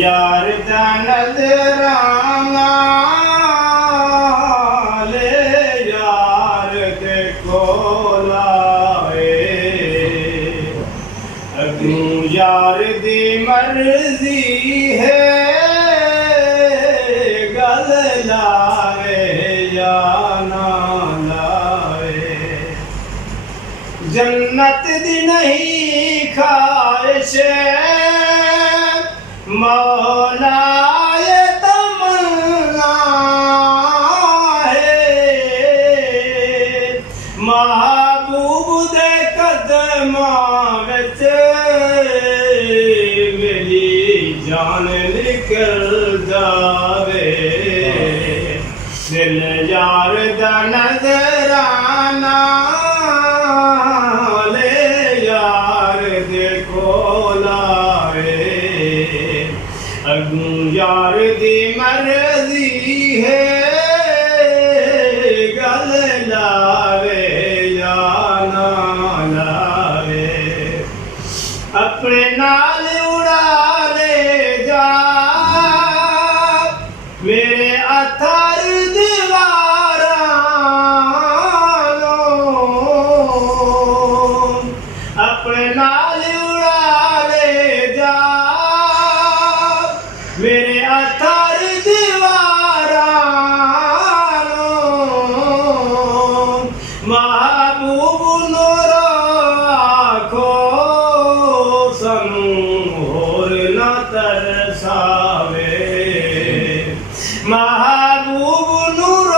यार दा नजराना ले यार दे कोल आए अगू यार दी मर्जी है गल लावे या ना लावे जन्नत दी नहीं ख्वाहिश मौला ये तमन्ना है महबूब दे कदमां विच मेरी जान निकल जावे दिल यार दा नजराना ले यार दे कोल आए अगू यार दी मर्जी है गल लावे या ना लावे अपने नाल उड़ा ले जा मेरे अथर दीवारां अपने नाल उड़ा ले जा मेरे अथर दीवारां महबूब नूर आखो सानू होर ना तरसावे महबूब नूर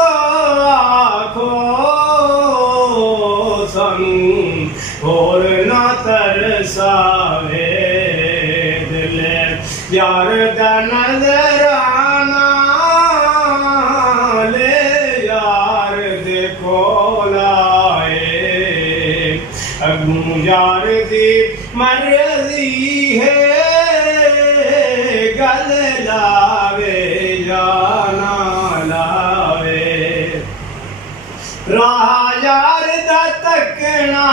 आखो सानू होर ना तरसावे दिल यार दा नजराना ले यार दे कोल आए अगू यार दी मर्जी है गल लावे या ना लावे राह यार दा तकना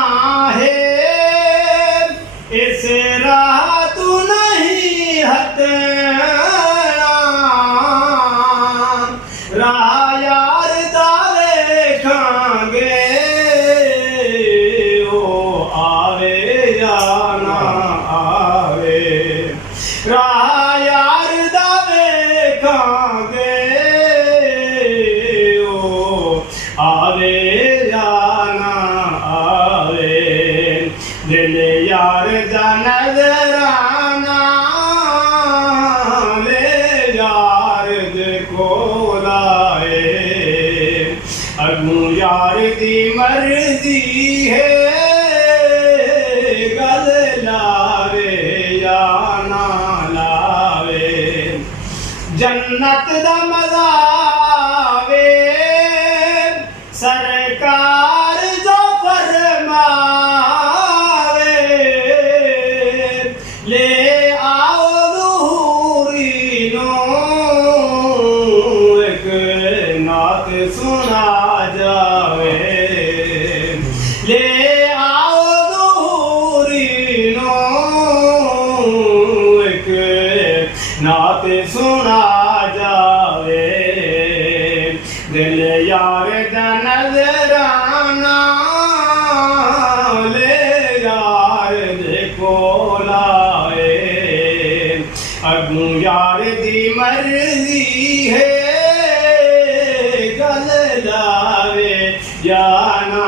है इस राह तू नहीं हटना राह यार दा वेखांगे ओ आवे या ना आवे राह यार दा वेखांगे ओ आवे या ना आवे दिल यार दा नजराना ले यार दे कोल आए अगू यार दी मर्जी है गल लावे या ना लावे जन्नत दा मजा आवे सरकार जो फरमावे ले आओ रूहूरी नो एक नात सुना जावे ले आओ रूहूरी नो एक नात सुना जावे दिल यार दा नजराना ले यार दे कोल आए अगू यार दी मर्जी है गल लावे या ना